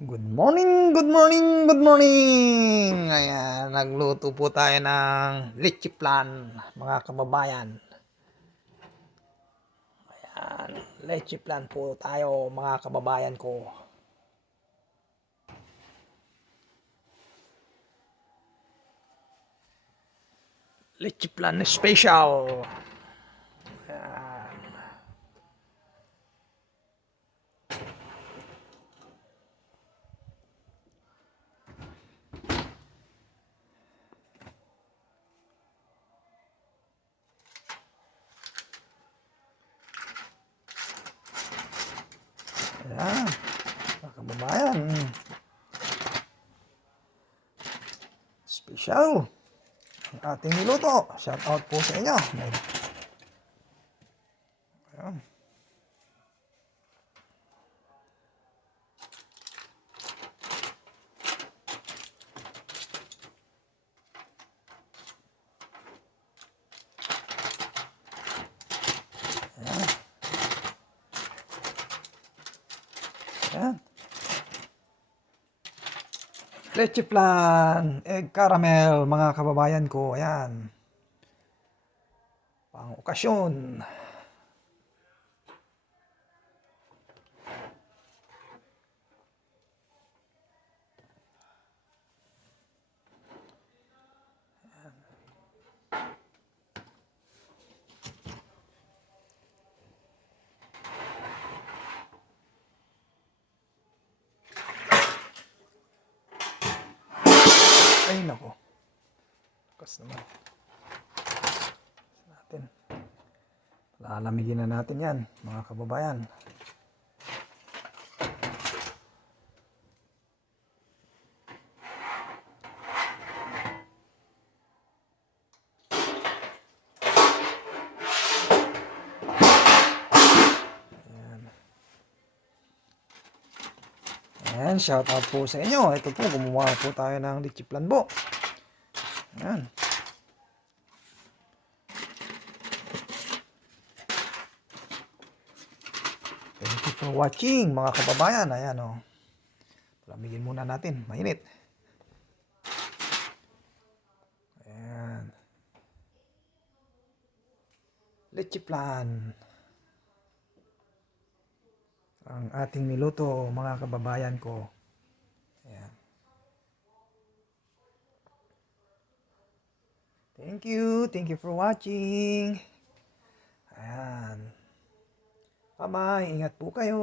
Good morning, good morning, good morning! Ayan, nagluto po tayo ng leche flan, mga kababayan. Ayan, leche flan po tayo, mga kababayan ko. Leche flan special. Ayan. Ayan, mga kababayan. Special. Ang ating niluto. Shout out po sa inyo. Ayan. Ayan. Ayan. Leche flan, egg caramel, mga kababayan ko. Ayan. Pang okasyon. Ay, nako. Kas naman. Natin. Lalamigin na natin yan, mga kababayan. Ayan, shout out po sa inyo. Ito po, gumawa po tayo ng leche flan po. Ayan. Thank you for watching, mga kababayan. Ayan, o. Palamigin muna natin. Mainit. Ayan. Leche flan. Ang ating niluto, mga kababayan ko. Ayan. Thank you. Thank you for watching. Ayan. Bye-bye. Ingat po kayo.